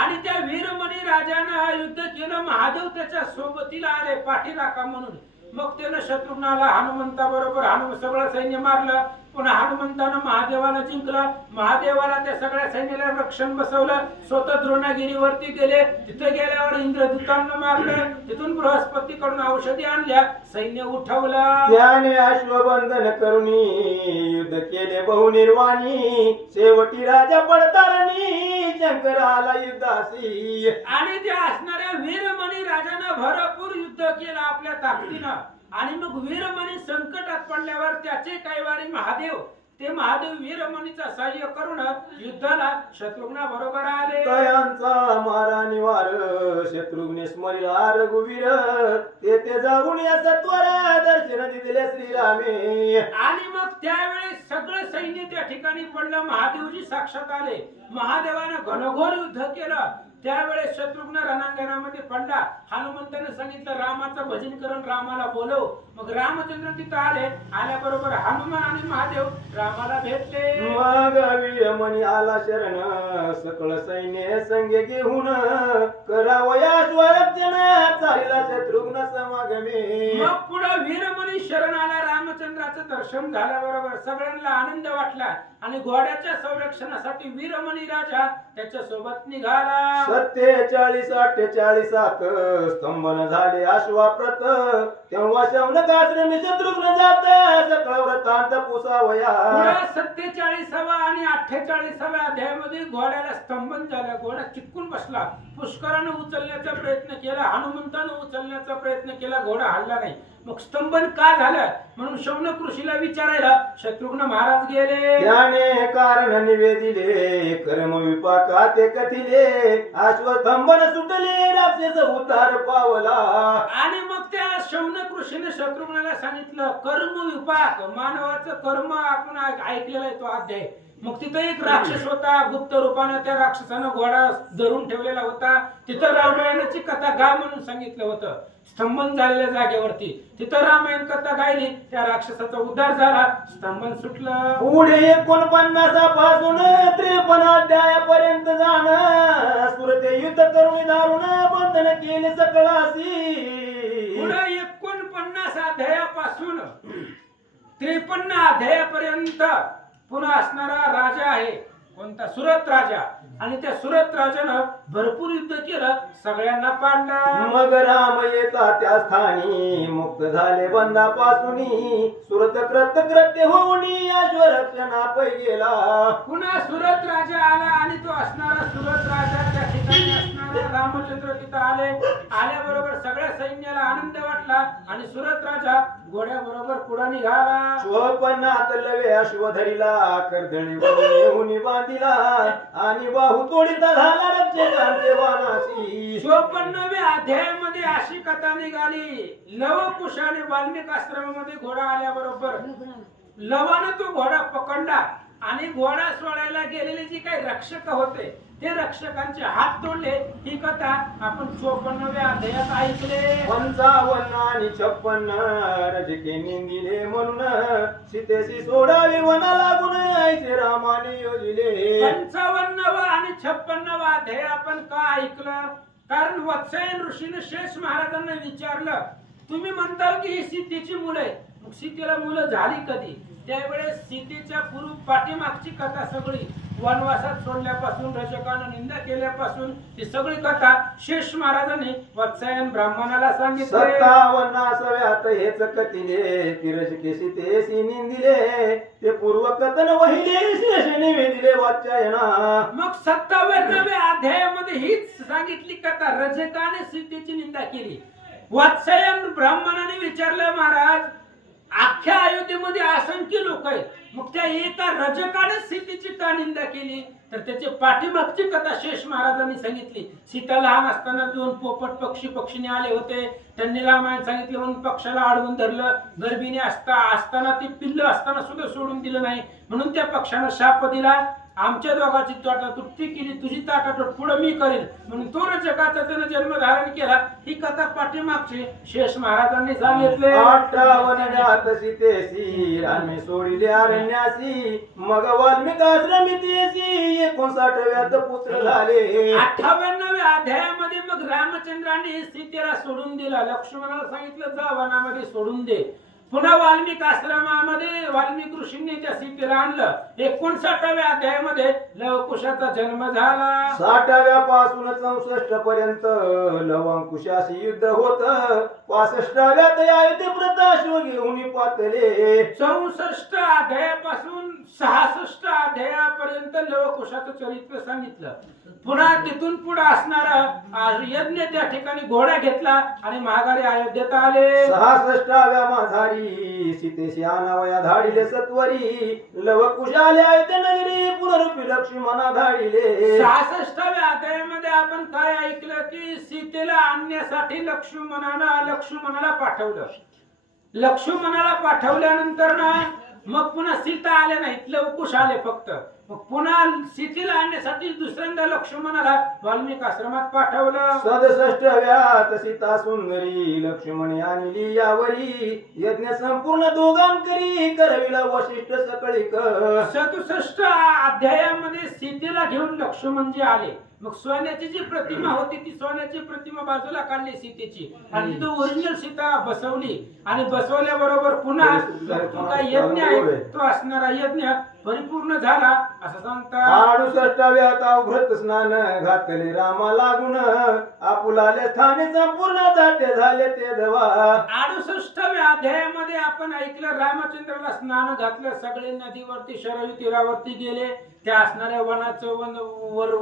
आणि त्या वीरमणी राजानं युद्ध केलं. महादेव त्याच्या सोबतीला आले पाठीराखा म्हणून. मग त्यानं शत्रुघ्नाला हनुमंताबरोबर सगळं सैन्य मारलं. पुन्हा हनुमंतानं महादेवाला जिंकलं. महादेवाला त्या सगळ्या सैन्याला रक्षण बसवलं. स्वतः द्रोणागिरीवरती गेले. तिथे गेल्यावर इंद्रदूतांना मारलं. तिथून बृहस्पतीकडून औषधी आणल्या, सैन्य उठवलं. त्याने अश्वबंधन करून युद्ध केले बहुनिर्वाणी शेवटी राजा पडतारणी शंकर आला युद्धासी. आणि त्या असणाऱ्या वीरमणी राजानं भरपूर युद्ध केलं आपल्या ताकदीनं आणि मग वीरमणी संकटात पडल्यावर त्याचे कैवारी महादेव महादेव वीरमणीचा सहाय्य करून युद्धाला शत्रुघ्ना बरोबर आले. तयांचा मारा निवार शत्रुघ्ने स्मरिला रघुवीर ते जाऊन या सत्वर दर्शन दिले श्रीरामे. आणि मग त्यावेळेस सगळं सैन्य त्या ठिकाणी पडलं. महादेवजी साक्षात आले. महादेवानं घनघोर युद्ध केलं. त्यावेळेस शत्रुघ्न रणांगणामध्ये पडला. हनुमंताने सांगितलं रामाचं भजन करून रामाला बोलव. मग रामचंद्र तिथं आले. आल्याबरोबर हनुमान आणि महादेव रामाला भेटले. मग वीरमणी आला शरण सकळ सैन्य संगे घेऊन करावया स्वरक्षण चालला शत्रुघ्न समागमे. मग पुढे वीरमणी शरण आला. रामचंद्राचं दर्शन झाल्याबरोबर सगळ्यांना आनंद वाटला आणि घोड्याच्या संरक्षणासाठी वीरमणी राजा त्याच्या सोबत निघाला. 47-48 स्तंभन झाले अश्वाप्रत तेव्हा शौनकाश्रमी शत्रुघ्न जात सकळ व्रतांत पुसावया. 47व्या आणि 48व्या अध्यायामध्ये घोड्याला स्तंभन झालं. घोडा चिटकून बसला. पुष्करानं उचलण्याचा प्रयत्न केला, हनुमंतानं उचलण्याचा प्रयत्न केला, घोडा हलला नाही. मग स्तंभन का झालं म्हणून शौनक ऋषीला विचारायला शत्रुघ्न महाराज गेले. त्याने कारण निवेदिले कर्म विपाका ते कथिले अश्वस्तंभन सुटले राक्षस उतार पावला. आणि मग त्या शौनक ऋषीने शत्रुघ्नाला सांगितलं कर्म विपाक, मानवाचं कर्म आपण ऐकलेला आहे तो अध्याय. मग तिथं एक राक्षस होता. गुप्त रूपाने त्या राक्षसानं घोडा धरून ठेवलेला होता. तिथं रामायणाची कथा गा म्हणून सांगितलं होतं. स्तंभन झालेल्या जागेवरती तिथं रामायण कथा गायली. त्या राक्षसाचा उद्धार झाला, स्तंभन सुटलं. पुढे 49 पासून 53 अध्यायापर्यंत जाण सुरते युद्ध करून दारुण बंधन केले सकळासी. पुढे 49 अध्यायापासून 53 अध्यायापर्यंत पुन्हा असणारा राजा आहे कोणता? सुरत राजा. आणि त्या सुरत राजानं भरपूर युद्ध केलं, सगळ्यांना पाडलं. मग राम येता त्या स्थानी मुक्त झाले बंधापासून सुरत कृत्य होऊन अश्वरक्षणा पै गेला. पुन्हा सुरत राजा आला आणि तो असणारा सुरत राजा त्या ठिकाणी असणारा रामचंद्र तिथं आल्याबरोबर सगळ्या सैन्याला आनंद वाटला आणि सुरत राजा घोड्याबरोबर पुढे निघाला. 54 लवे अश्वधरीला कर्दळी येऊन बांधिला आणि बाहू तोडीता झाला रक्षकांचे वानासी. 54व्या अध्यायामध्ये अशी कथा निघाली. लवकुश आणि वाल्मिक आश्रमामध्ये घोडा आल्याबरोबर लवानं तो घोडा पकडला आणि घोडा सोडायला गेलेले जे काही रक्षक होते ते रक्षकांचे हात तोडले. ही कथा आपण 54व्या अध्यायात ऐकले. 55 आणि 56 रजके निंदिले म्हणून सीतेशी सोडावी वना लागून ऐसे रामाने योजिले. 55वा आणि 56वा अध्याय आपण का ऐकलं? कारण वत्सायन ऋषीने शेष महाराजांना विचारलं, तुम्ही म्हणता की ही सीतेची मुलं आहे, मग सीतेला मुलं झाली कधी? त्यावेळेस सीतेच्या पूर्व पाठीमागची कथा सगळी वनवासात सोडल्यापासून रजकानं निंदा केल्यापासून ही सगळी कथा शेष महाराजांनी वत्सायन ब्राह्मणाला सांगितली. 57व्यात हेच कथिले किरजके सीतेशी निंदिले ते पूर्व कथन वहिले शेष निवेदिले वाचायना. मग 57व्या अध्यायामध्ये हीच सांगितली कथा. रजकाने सीतेची निंदा केली. वत्सायन ब्राह्मणाने विचारलं, महाराज अख्ख्या अयोध्येमध्ये असंख्य लोक आहेत, मग त्या एका रजकाने सीतेची का निंदा केली? तर त्याची पाठीमागची कथा शेष महाराजांनी सांगितली. सीता लहान असताना 2 पोपट पक्षीने आले होते. त्यांनी रामायण सांगितलं म्हणून पक्षाला अडवून धरलं. गर्भिणी असताना ती पिल्ल असताना सुद्धा सोडून दिलं नाही, म्हणून त्या पक्षानं शाप दिला. आमच्या दोघांची ताटातूट ती केली, तुझी ताटातूट पुढे मी करेन, म्हणून तो रजकाचा त्यानं जन्म धारण केला. ही कथा पाठीमागची शेष महाराजांनी सांगितले. 58 सीतेशी रामे सोडिले अरण्यासी मग वाल्मिक आश्रमितेशी 59व्यात पुत्र झाले. 58व्या अध्यायामध्ये मग रामचंद्रांनी सीतेला सोडून दिला. लक्ष्मणाला सांगितलं जा वनामध्ये सोडून दे. पुन्हा वाल्मिक आश्रमामध्ये वाल्मिक ऋषींनी त्या सीतेला आणलं. 59व्या अध्यायामध्ये लवकुशाचा जन्म झाला. 60व्या पासून 64 पर्यंत लवकुशाशी युद्ध होत. 65व्यात अयोध्येप्रत अश्व घेऊन पातले. 64 अध्यायापासून 66 अध्यायापर्यंत लवकुशाचं चरित्र सांगितलं. पुन्हा तिथून पुढे असणारा यज्ञ त्या ठिकाणी घोडा घेतला आणि माघारी अयोध्येत आले. 66व्या माधारी सीतेशी आनावया धाडिले सत्वरी लवकुश आले अयोध्ये नगरी पुनरुपी लक्ष्मणा धाडिले. 66व्या अध्यायामध्ये आपण काय ऐकलं की सीतेला आणण्यासाठी लक्ष्मणाला पाठवलं. लक्ष्मणाला पाठवल्यानंतर ना मग पुन्हा सीता आल्या नाहीत, लवकुश आले फक्त. मग पुन्हा सीतेला आणण्यासाठी दुसऱ्यांदा लक्ष्मणाला वाल्मिक आश्रमात पाठवलं. 67व्यात सीता सुंदरी लक्ष्मणी आणली यावरी यज्ञ संपूर्ण दोघांकरी करविला वशिष्ठ सकळीक. 67 अध्यायामध्ये सीतेला घेऊन लक्ष्मणजी आले. मग सोन्याची जी प्रतिमा होती ती सोन्याची प्रतिमा बाजूला काढली सीतेची आणि तिथं ओरिजिनल सीता बसवली आणि बसवल्याबरोबर पुन्हा तो काय यज्ञ आहे तो असणारा यज्ञ परिपूर्ण झाला असं सांगतात. 68व्यात अवघ्रत स्नान घातले रामा लागून आपुलाले स्थाने संपूर्ण जाते झाले ते दवा. 68व्या अध्यायामध्ये आपण ऐकलं रामचंद्राला स्नान घातलं. सगळे नदीवरती शरयू तीरावरती गेले. त्या असणाऱ्या वनाचं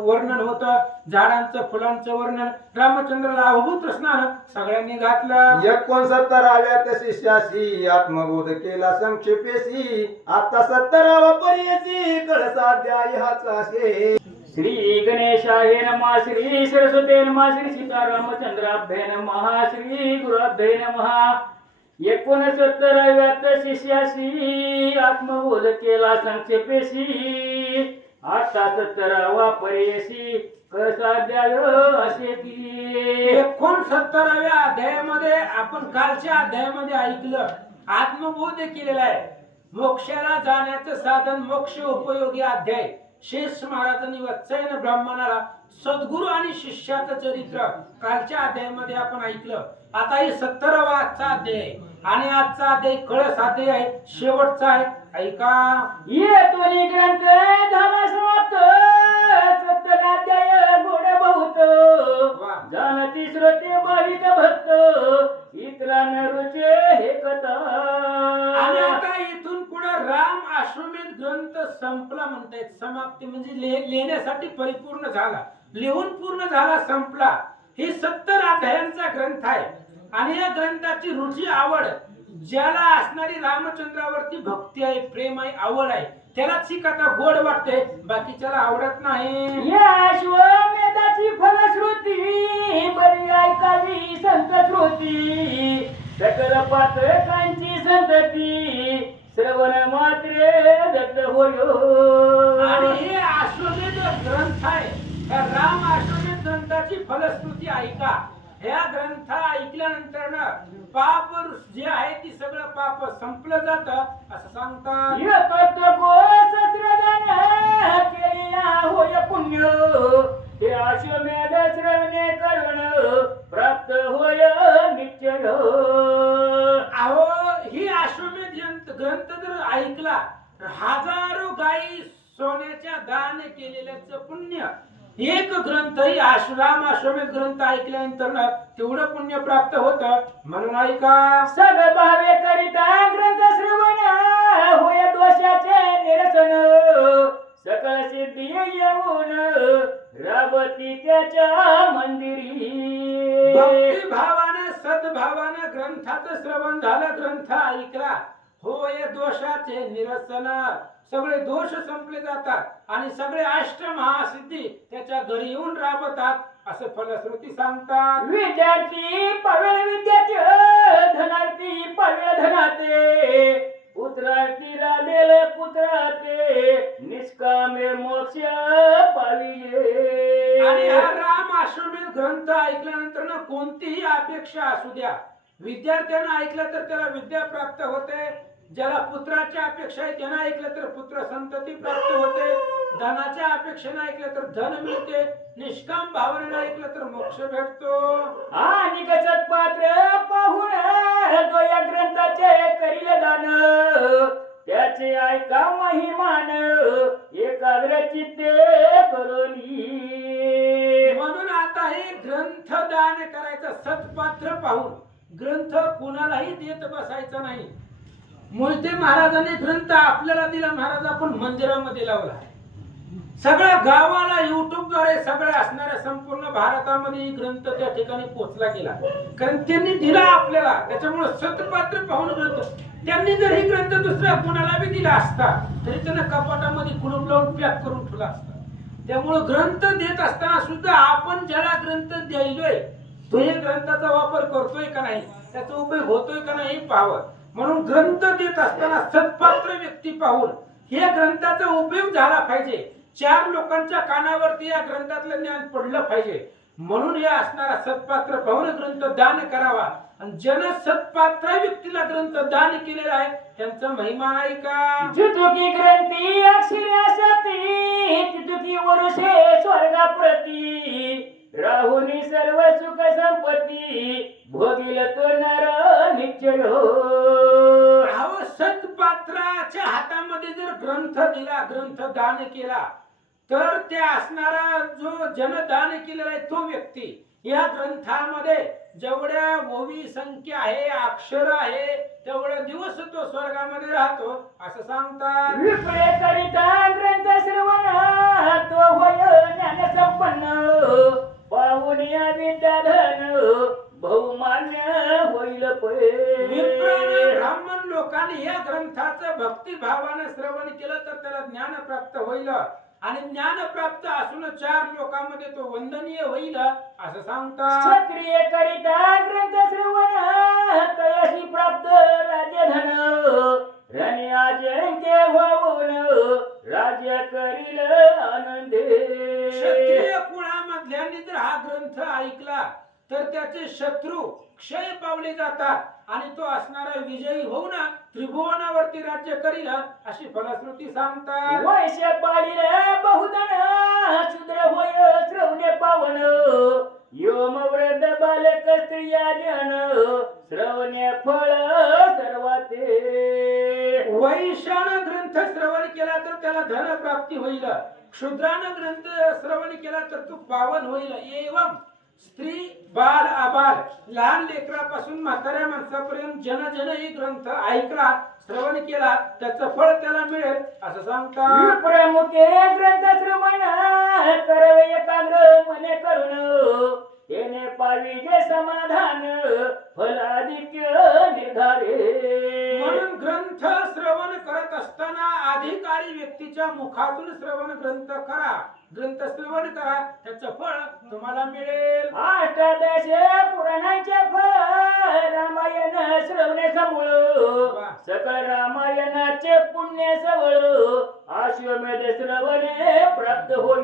वर्णन होतं, झाडांचं फुलांचं वर्णन. रामचंद्राला अवभूत स्नान सगळ्यांनी घातलं. 69व्यात शिष्याशी आत्मबोध केला संक्षेपेशी आता 70वा पर्यसी कळसाध्याय हाचा शे. श्री गणेशाय नमः, श्री सरस्वते नमः, श्री सीतारामचंद्राभ्ये नमः, श्री गुरुभ्ये नमः. 69व्यात शिष्याशी आत्मबोध केला संक्षेपेशी आता 70वा पर्यसी कळसाध्याय असे की. 69व्या अध्यायामध्ये आपण कालच्या अध्यायामध्ये ऐकलं आत्मबोध केलेला आहे. मोक्षाला जाण्याचं साधन मोक्ष उपयोगी अध्याय. शेष महाराजांनी वत्सायन ब्राह्मणाला सद्गुरू आणि शिष्याचं चरित्र कालच्या अध्यायामध्ये आपण ऐकलं. आता हे 70वा आजचा अध्याय आहे आणि आजचा अध्याय कळस अध्याय आहे, शेवटचा आहे. ऐका. येतो ग्रंथ झाला समाप्त 70 गोड बहुत जानती श्रोते भाविक भक्त इतला न रुचे हे कथा. आणि आता इथून पुढे राम अश्वमेध ग्रंथ संपला म्हणतायत. समाप्ती म्हणजे लिहिण्यासाठी परिपूर्ण झाला. लिहून पूर्ण झाला संपला. ही 70 अध्यायांचा ग्रंथ आहे आणि या ग्रंथाची रुची आवड ज्याला असणारी रामचंद्रावरती भक्ती आहे, प्रेम आहे, आवड आहे त्यालाच ही कथा गोड वाटते, बाकीच्याला आवडत नाही. या अश्वमेधाची फलश्रुती बरी ऐकावी संत श्रुती, सकल पातकांची संतती श्रवण मात्रे दत्त होयो. आणि हे अश्वमेध ग्रंथ आहे, या राम अश्वमेध ग्रंथाची फलश्रुती ऐका. ह्या ग्रंथ ऐकल्यानंतर ना पाप जे आहे ती सगळं पाप संपलं जात असं सांगतात. होय पुण्य हे अश्वमेध श्रवणे करुण प्राप्त होय निश्चय. अहो ही अश्वमेध ग्रंथ जर ऐकला तर हजारो गायी सोन्याच्या दान केलेल्याचं पुण्य एक ग्रंथ ही राम अश्वमेध ग्रंथ ऐकल्यानंतर ना तेवढं पुण्य प्राप्त होत. म्हणून ऐका. सद्भावे करिता ग्रंथ श्रवण होय दोषाचे निरसन, सकळ सिद्धी येऊन राबती त्याच्या मंदिरी. भक्ती भावानं सद्भावानं ग्रंथाचं श्रवण झालं, ग्रंथ ऐकला, होय दोषाचे निरसन, सगळे दोष संपले जातात आणि सगळे अष्ट महासिद्धी त्याच्या घरी येऊन राबतात असं फलश्रुती सांगतात. विद्यार्थी पावेल विद्यार्थी, धनार्थी पावेल धनाते, पुत्रार्थी राधेल पुत्राते, निष्कामे मोक्ष पाविये. आणि हा राम अश्वमेध ग्रंथ ऐकल्यानंतर ना कोणतीही अपेक्षा असू द्या, विद्यार्थ्यांना ऐकलं तर त्याला विद्या प्राप्त होते, ज्याला पुत्राच्या अपेक्षा आहे त्यानं ऐकलं तर पुत्र संतती प्राप्त होते, धनाच्या अपेक्षेने ऐकलं तर धन मिळते, निष्काम भावनेने ऐकलं तर मोक्ष भेटतो. आणि कसत पात्र पाहून जो या ग्रंथाचे करील दान, त्याचे ऐका महिमान एकाग्र चित्ते करोनी. म्हणून आता हे ग्रंथ दान करायचं सत्पात्र पाहून, ग्रंथ कुणालाही देत बसायचा नाही. मोहिते महाराजांनी ग्रंथ आपल्याला दिला, महाराज आपण मंदिरामध्ये लावला, सगळ्या गावाला युट्यूब द्वारे सगळ्या असणाऱ्या संपूर्ण भारतामध्ये ही ग्रंथ त्या ठिकाणी पोहोचला गेला, कारण त्यांनी दिला आपल्याला. त्याच्यामुळे सत्पात्र पाहून ग्रंथ, त्यांनी जर ही ग्रंथ दुसऱ्या कुणाला बी दिला असता तरी त्यांना कपाटामध्ये कुलूप लावून पॅक करून ठेवला असता. त्यामुळे ग्रंथ देत असताना सुद्धा आपण ज्याला ग्रंथ द्यायलोय तो या ग्रंथाचा वापर करतोय का नाही, त्याचा उपयोग होतोय का नाही पाहावं. म्हणून ग्रंथ देत असताना सत्पात्र व्यक्ती पाहून या ग्रंथाचा उपयोग झाला पाहिजे, 4 लोकांच्या कानावरती या ग्रंथातलं ज्ञान पडलं पाहिजे. म्हणून या असणारा सत्पात्र पाहून ग्रंथ दान करावा. आणि जन सत्पात्र व्यक्तीला ग्रंथ दान केलेला आहे त्यांचा महिमा आहे का. जुतुकी ग्रंथी अक्षराशती, तितुकी वरुषे स्वर्गाप्रती, राहुनी सर्व सुख संपत्ती, भोगिल तो नर निश्चय. अहो सत्पात्राच्या हातामध्ये जर ग्रंथ दिला, ग्रंथ दान केला तर त्या असणारा जो जनदान केलेला आहे तो व्यक्ती या ग्रंथामध्ये जेवढ्या ओवी संख्या आहे, अक्षर आहे, तेवढे दिवस तो स्वर्गामध्ये राहतो असं सांगतात. विप्रे करिता ग्रंथ श्रवण तो होय ज्ञान संपन्न, पाहुन या विद्याधन बहुमान्य होईल विप्राने ब्राह्मण लोकांनी या ग्रंथाचं भक्तिभावाने श्रवण केलं तर त्याला ज्ञान प्राप्त होईल आणि ज्ञान प्राप्त असून 4 लोकांमध्ये तो वंदनीय होईल असं सांगतात. क्षत्रिय करिता ग्रंथ श्रवण तयाशी प्राप्त राज्यधन, रणी अजिंक्य होऊन राज्य करील आनंदे. क्षत्रिय कुळामधल्यांनी जर हा ग्रंथ ऐकला तर त्याचे शत्रू क्षय पावले जातात आणि तो असणारा विजयी होऊन त्रिभुवनावरती राज्य करील अशी फलश्रुती सांगतात. वैश्य पाळील बहुधन, शूद्र होय श्रवणे पावन, योम वृद्ध बालक स्त्रिया जन, श्रवणे फळ सर्वाते. वैश्यानं ग्रंथ श्रवण केला तर त्याला धन प्राप्ती होईल, क्षुद्रानं ग्रंथ श्रवण केला तर तो पावन होईल. एवं स्त्री बाल आबाल लहान लेकरापासून म्हाताऱ्या माणसापर्यंत जन जन ही ग्रंथ ऐकला श्रवण केला त्याचं फळ त्याला मिळेल असं सांगतात. प्रमुखे ग्रंथ श्रवण करवे एकाग्र मने करून तेने पावी जे समाधान फलाधिक्य निर्धारे. म्हणून ग्रंथ श्रवण करत असताना अधिकारी व्यक्तीच्या मुखातून श्रवण ग्रंथ करा, ग्रंथ श्रवण करा, त्याचं फळ तुम्हाला मिळेल. अष्टादश पुराणांचे फळ रामायण श्रवणे समूळ सकळ रामायणाचे पुण्य सवळ अश्वमेध श्रवणे प्राप्त होय.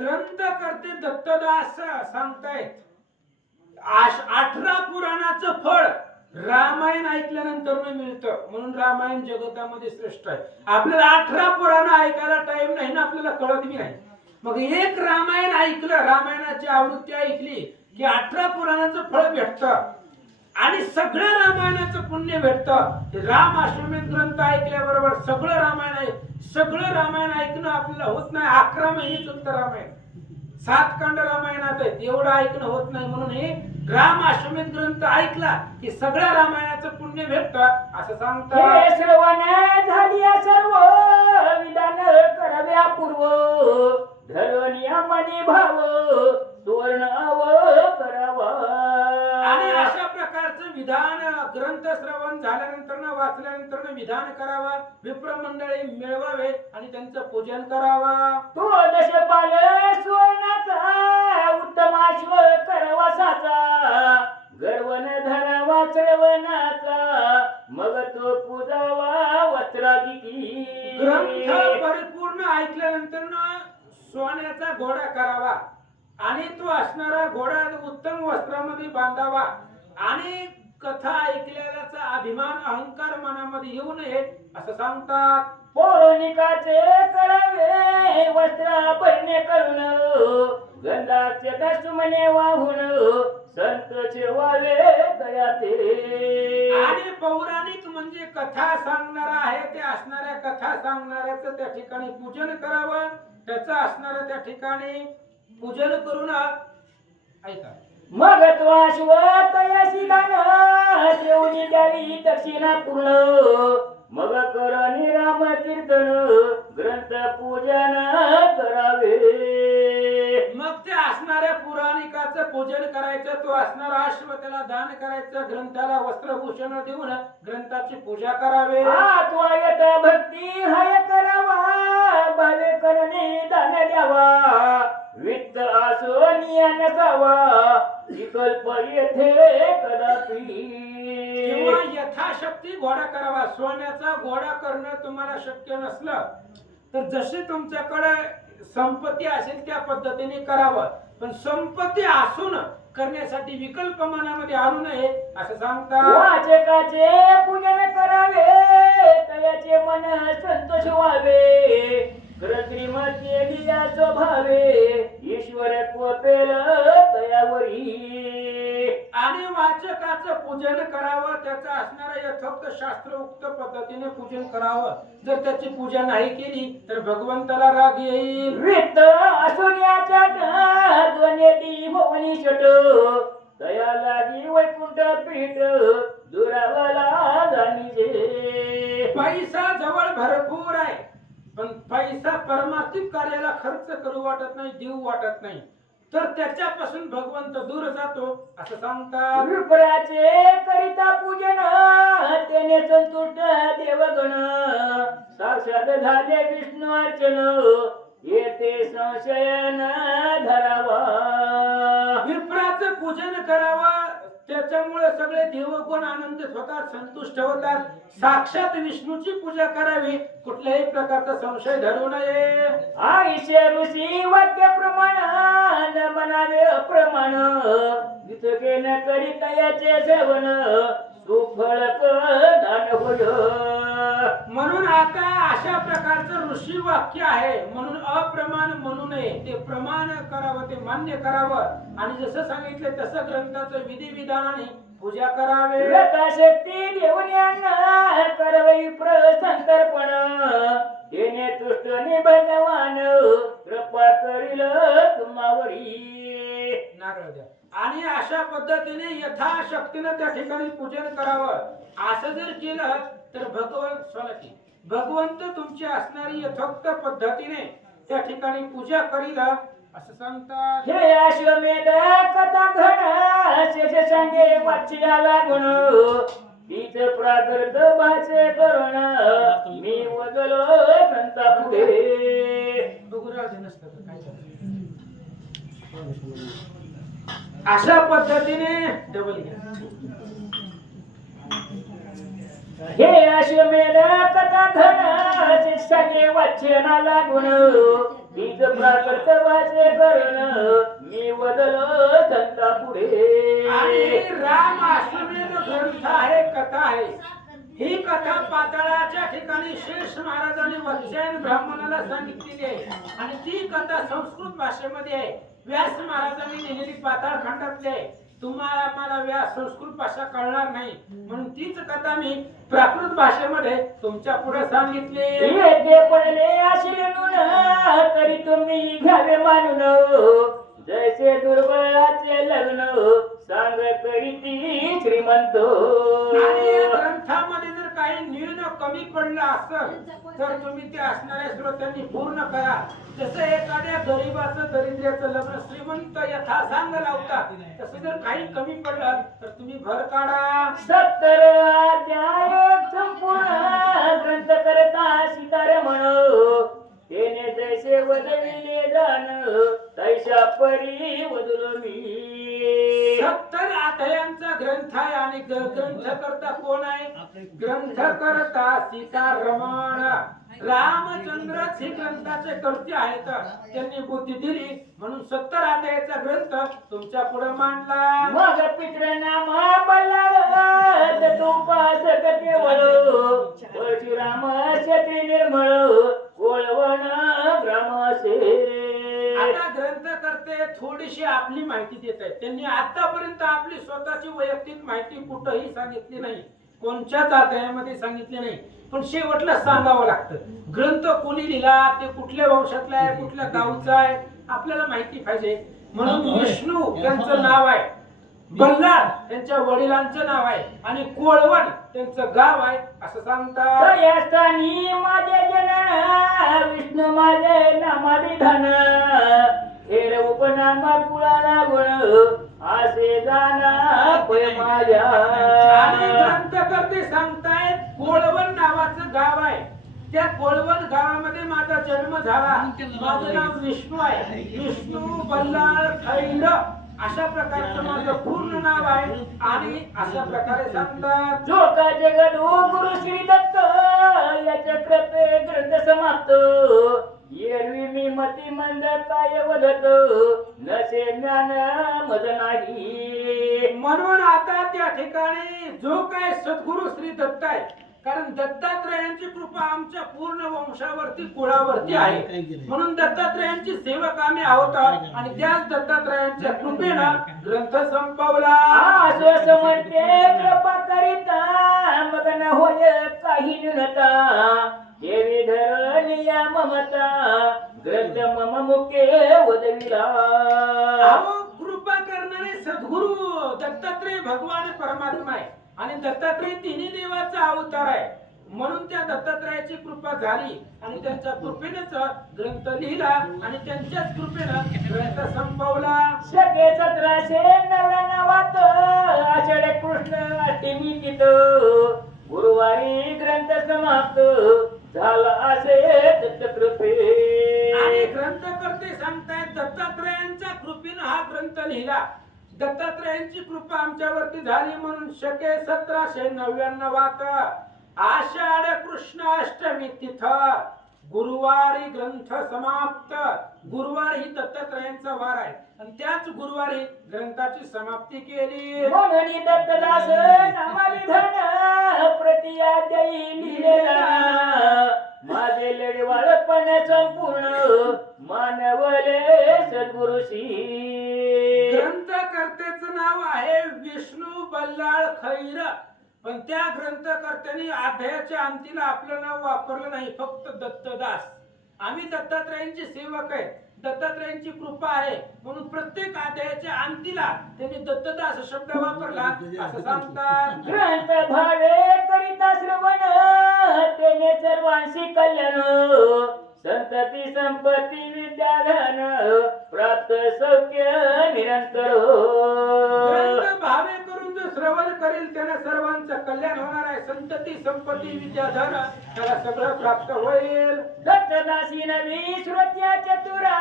ग्रंथ करते दत्तदास सांगतायत 18 पुराणाचं फळ रामायण ऐकल्यानंतर मिळतं. म्हणून रामायण जगतामध्ये श्रेष्ठ आहे. आपल्याला 18 पुराण ऐकायला टाइम नाही ना, आपल्याला कळत बी नाही. मग एक रामायण ऐकलं, रामायणाची आवृत्ती ऐकली की 18 पुराणाचं फळ भेटतं आणि सगळं रामायणाचं पुण्य भेटतं. राम अश्वमेध ग्रंथ ऐकल्याबरोबर सगळं रामायण ऐकणं आपल्याला होत नाही. 11 महिने चालतं रामायण, 7 खंड रामायणात आहेत, एवढं ऐकणं होत नाही. म्हणून हे राम अश्वमेध ग्रंथ ऐकला की सगळ्या रामायणाचं पुण्य भेटतं असं सांगतात. श्रवण झाली सर्व विधान कराव्या पूर्व धरणी भाव सुवर्ण करावा. आणि अशा प्रकारचं विधान ग्रंथ श्रवण झाल्यानंतर वाचल्यानंतर विधान करावा, विप्र मंडळी मिळवावे आणि त्यांचं पूजन करावा. तो दशपाल सुवर्णाचा उत्तम अश्व करवासाचा गर्वन धरावा श्रवणाचा मग तो पूजावा वस्त्रादिती. ग्रंथ परिपूर्ण ऐकल्यानंतर सोन्याचा घोडा करावा आणि तो असणारा घोडा उत्तम वस्त्रामध्ये बांधावा आणि कथा ऐकलेल्याचा अभिमान अहंकार मनामध्ये येऊ नये असं सांगतात. पौराणिकाचे करावे वस्त्र भरणे करून गंधाचे दशमने वाहून संत सेवावे दयाते. आणि पौराणिक म्हणजे कथा सांगणारा आहे, ते असणाऱ्या कथा सांगणाऱ्याचं त्या ठिकाणी पूजन करावं, त्याचं असणारं त्या ठिकाणी पूजन करून ऐका. मग तो अश्वतयासी दान देऊनी द्यावी दक्षिणा पूर्ण मग करणी राम कीर्तन ग्रंथ पूजन करावे. मग ते असणाऱ्या पुराणिकाचं पूजन करायचं, तो असणारा अश्व त्याला दान करायचं, ग्रंथाला वस्त्रभूषण देऊन ग्रंथाची पूजा करावे. तो येत भक्ती हाय करावा भावे करणे दान द्यावा वित्त असो नियन नसावा विकल्प येथे कदापि. किंवा यथाशक्ती घोडा करावा. सोन्याचा घोडा करणं तुम्हाला शक्य नसलं तर जशी तुमच्याकडे संपत्ती असेल त्या पद्धतीने करावं, पण संपत्ती असून करण्यासाठी विकल्प मनामध्ये आणू नये असं सांगतात. वाचकाचे पूजन करावे तयाचे मन संतोष व्हावे कृत्रिम केलिया स्वभावे ईश्वर कोपेल तयावरी. आणि वाचकाचं पूजन करावं, त्याचं असणारं यथोक्त शास्त्रोक्त पद्धतीने पूजन करावं. जर त्याची पूजा नाही केली तर भगवंताला राग येईल. वित्त असुन्याच्या ध्वनी भवनी शट तया लागी वैकुंठ पीठ दुरावला जाणीजे. पैसा जवळ भरपूर आहे पण पैसा परमार्थिक कार्याला खर्च करू वाटत नाही, देऊ वाटत नाही, तर त्याच्यापासून भगवंत दूर जातो असं सांगतात. विप्राचे करिता पूजन त्याने संतुष्ट देवगण साक्षात झाले विष्णू अर्चन येते संशयन धरावा. विप्राचं पूजन करावं, त्याच्यामुळे सगळे देवगुण आनंदित होतात, संतुष्ट होतात. साक्षात विष्णूची पूजा करावी, कुठल्याही प्रकारचा संशय धरू नये. आईशे ऋषी वाक्य प्रमाण न म्हणावे अप्रमाण विसर्गे न करिता याचे सेवन सुफळक दान होय. म्हणून आता अशा प्रकारचं ऋषी वाक्य आहे, म्हणून अप्रमाण म्हणू नये, ते प्रमाण करावं, ते मान्य करावं आणि जसं सांगितलं तसं ग्रंथाचं विधी विधानाने पूजा करावे. यथाशक्ती देऊन करवई प्रसंतर्पण तेने तुष्ट भगवान कृपा करील तुम्हावरी. नारळ द्या आणि अशा पद्धतीने यथाशक्तीने त्या ठिकाणी पूजन करावं. असं जर केलं तर भगवंत तुमची असणारी यथोक्त पद्धतीने त्या ठिकाणी पूजा करील असं सांगतात. हे अश्वमेध कथा घड शेष सांगे वाच्याला गुण तीच प्राकृत भाषे करुण मी वगलो संता पुढे. बघूराज नसतं तर काय करायचं? अशा पद्धतीने डबल घ्या. हे अश्वमेध कथा घड शेष सांगे वाचनाला गुण तीच प्राकृत भाषे करुण मी वगलो संता पुढे. आणि राम अश्वमेध ग्रंथ आहे, कथा आहे. ही कथा पाताळाच्या ठिकाणी शेष महाराजांनी वत्स्यायन ब्राह्मणाला सांगितलेली आहे आणि ती कथा संस्कृत भाषेमध्ये आहे. व्यास महाराजांनी लिहिलेली पाताळ खंडातली आहे. तुम्हाला मला व्यास संस्कृत भाषा कळणार नाही म्हणून तीच कथा मी प्राकृत भाषेमध्ये तुमच्या पुढे सांगितली. येथे पडले असे म्हणून तरी तुम्ही घ्यावे मानून जैसे दुर्बळाचे लग्न सांग करीती श्रीमंत. आणि या ग्रंथामध्ये जर काही न्यून कमी पडलं असेल तर तुम्ही ते असणाऱ्या श्रोत्यांनी पूर्ण करा. जसं एखाद्या गरीबाचं दरिद्र्याचं लग्न श्रीमंत यथा सांग लावतात तसं जर काही कमी पडलं तर तुम्ही भर काढा. 70 अध्याय संपूर्ण ग्रंथ करता शिकार म्हण तेने जैसे वदविले जाण तैशा परी वदलो मी. 70 अध्यायांचा ग्रंथ आहे आणि ग्रंथकर्ता कोण आहे? ग्रंथकर्ता सीतारमण रामचंद्रच हे ग्रंथाचे कर्ते आहेत. त्यांनी बुद्धी दिली म्हणून 70 अध्यायाचा ग्रंथ तुमच्या पुढे मांडला. मग पितृनामा बल्लाळ तुपासक केवळ परशुराम क्षत्रिय निर्मळ कोळवण ब्रह्मसे. आता ग्रंथकर्ते थोडीशी आपली माहिती देत आहेत. त्यांनी आतापर्यंत आपली स्वतःची वैयक्तिक माहिती कुठेही सांगितली नाही, कोणत्याच अध्यायामध्ये सांगितली नाही. पण शेवटला सांगावं लागतं. ग्रंथ कोणी लिहिला, ते कुठल्या वंशातला आहे, कुठल्या गावचा आहे आपल्याला माहिती पाहिजे. म्हणून विष्णू त्यांचं नाव आहे, बल्लाळ त्यांच्या वडिलांचं नाव आहे आणि कोळवण त्यांचं गाव आहे असं सांगतात. तयास्थानी माझे जन विष्णू माझे नामाभिधान हेर उपनाम कुळाला गुण असे जाना पै माझ्या. आणि ग्रंथकर्ते सांगतायत कोळवण नावाचं गाव आहे. त्या कोळवण गावामध्ये माझा जन्म झाला. माझं नाव विष्णू आहे. विष्णू बल्लाळ खैर अशा प्रकारचं माझं पूर्ण नाव आहे आणि अशा प्रकारे सांगतात. जो का जगदो गुरु श्री दत्त याच्या कृपे ग्रंथ समाप्त येरवी मी मती मंद काय वदत नसे ज्ञान मद नाही. म्हणून आता त्या ठिकाणी जो काय सद्गुरु श्री दत्त आहे, कारण दत्तात्रयांची कृपा आमच्या पूर्ण वंशावरती कुळावरती आहे. म्हणून दत्तात्रयांची सेवक आम्ही आहोत आणि त्याच दत्तात्रयांच्या कृपेनं ग्रंथ संपवला. असं म्हणते कृपा करिता मग न होय काही न्यूनता देवी धरनिया ममता ग्रंथ मम मुखे वदविला. अहो, कृपा करणारे सद्गुरु दत्तात्रय भगवान परमात्मा आहे आणि दत्तात्रय तिन्ही देवाचा अवतार आहे. म्हणून त्या दत्तात्रयाची कृपा झाली आणि त्यांच्या कृपेनेच ग्रंथ लिहिला आणि त्यांच्याच कृपेनं ग्रंथ संपवला. शके 1799 आषाढ कृष्ण अष्टमी तिथ गुरुवारी ग्रंथ समाप्त झाला असे दत्त कृपे. आणि ग्रंथकर्ते सांगतायत दत्तात्रयांच्या कृपेनं हा ग्रंथ लिहिला. दत्तात्रयांची कृपा आमच्यावरती झाली म्हणून शके 1799 आषाढ कृष्ण अष्टमी तिथ गुरुवारी ग्रंथ समाप्त. गुरुवार ही दत्तात्रयांचा वार आहे आणि त्याच गुरुवारी ग्रंथाची समाप्ती केली. म्हणून दत्तदास नामाविधान प्रति अध्यायी लिहिलेला माझे लढवाळपण संपूर्ण मानवले सद्गुरुशी. ग्रंथकर्त्याचं नाव आहे विष्णू बल्लाळ खैर. पण त्या ग्रंथकर्त्यांनी अध्यायाच्या अंतीला आपलं नाव वापरलं नाही, फक्त दत्तदास. आम्ही दत्तात्रयांचे सेवक आहे. दत्तात्रयांची कृपा आहे म्हणून प्रत्येक अध्यायाच्या अंतीला त्यांनी दत्तदास शब्द वापरला असं सांगतात. ग्रंथ भावे करिता श्रवण तेने सर्वांशी कल्याण संतती संपत्ती विद्याधन प्राप्त सौख्य निरंतर ग्रंथ भावे करून जो श्रवण करील त्याला सर्वांचं कल्याण होणार आहे. संतती संपत्ती विद्याधन त्याला सगळं प्राप्त होईल. दत्तदासी नवी श्रोत्या चतुरा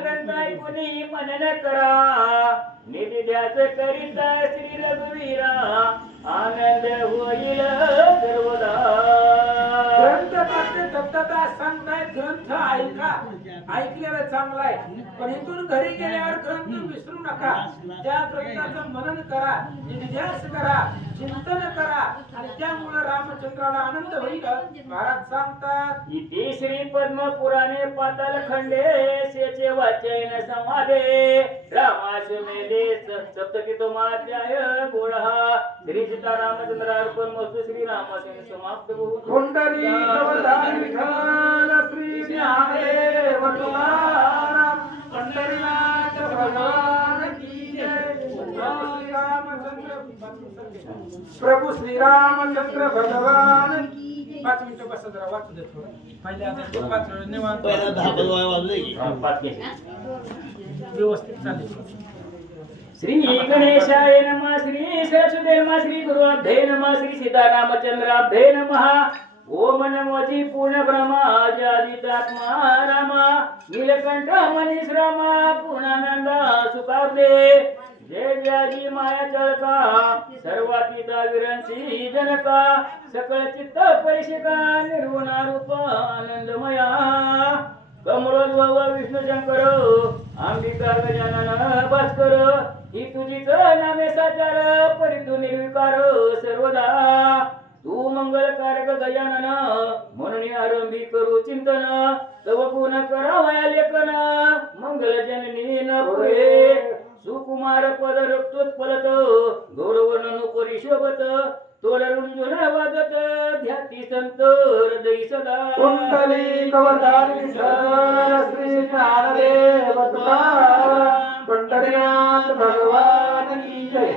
ग्रंथ ऐकुनी मनन करा निधी ध्यास करिता श्री रघुवीरा आनंद होईल सर्वदा. ग्रंथ करते दत्तदास सांगतायत ग्रंथ ऐका. ऐकलेलं चांगलं आहे पण इथून घरी गेल्यावर ग्रंथ विसरू नका. त्या ग्रंथाचं मनन करा, निध्यास करा, चिंतन करा आणि त्यामुळे रामचंद्राला आनंद होईल. महाराज सांगतात इति श्री पद्म पुराणे पाताल खंडे शेचे वाचन समाधे रामाश्वमेधे सप्तकितोमाध्याय गोळहा श्री सीता रामचंद्र अर्पण मस्तु श्री रामाश्वमेध समाप्त कुंडली श्री ज्ञानदेव तुकाराम पंढरीनाथ भगवान की जय. प्रभू श्री रामचंद्र भगवान. 5 मिनिटं बसा जरा वाचू दे थोडं. पहिले आता 5 वेळ निवांत पहिला 10 वाजले की व्यवस्थित चालेल. श्री गणेशाय नमः श्री सरस्वती नमः श्री गुरुअभ्ये नमः श्री सीतारामचंद्राभ्ये नमः. ओम नमोजी पूर्ण ब्रह्माजादितात्मा रामा नीलकंठ मनीष रामा पूर्णानंद सुखाब्दे जय जयाजी माया चळका सर्वातीता विरंची जनका सकळ चित्त परिशिका निर्गुणा रूप आनंदमया कमलोद्भव विष्णू शंकर अंबिका गजानन भास्कर ही तुझीच नामे साचार परितू निर्विकार सर्वदा. तू मंगलकारक गजानन म्हणून आरंभी करू चिंतन तव गुण करावया लेखन मंगल जननी न पुरे सुकुमार पद रक्तोत्पलत गौरवर्ण परिशोभत तोल रुंजुन वाजत ध्याती संत हृदयी सदा. कुंडली कवरधारी श्री ज्ञानदेव तुकाराम पंढरीनाथ भगवान की जय.